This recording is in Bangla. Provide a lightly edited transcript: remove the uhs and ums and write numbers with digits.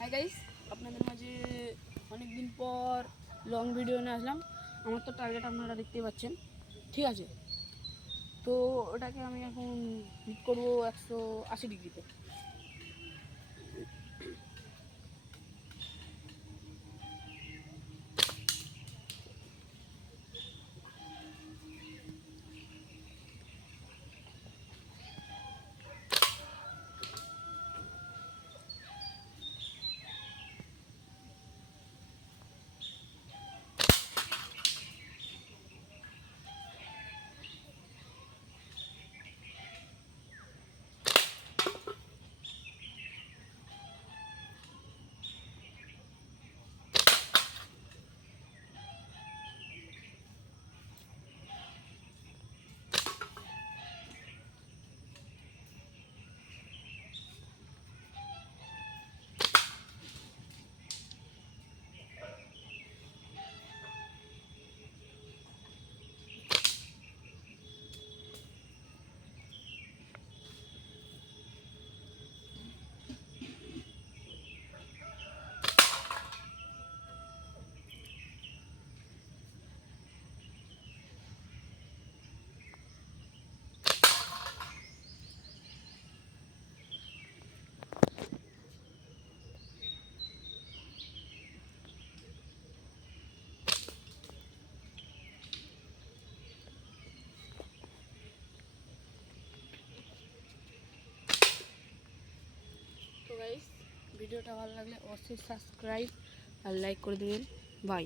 হাই গাইস, আপনাদের মাঝে অনেক দিন পর লং ভিডিও নিয়ে আসলাম। আমার তো টার্গেট আপনারা দেখতে পাচ্ছেন, ঠিক আছে। তো ওটাকে আমি এখন হিট করবো 180 ডিগ্রিতে। তো গাইস, ভিডিওটা ভালো লাগলে অবশ্যই সাবস্ক্রাইব আর লাইক করে দেবেন। বাই।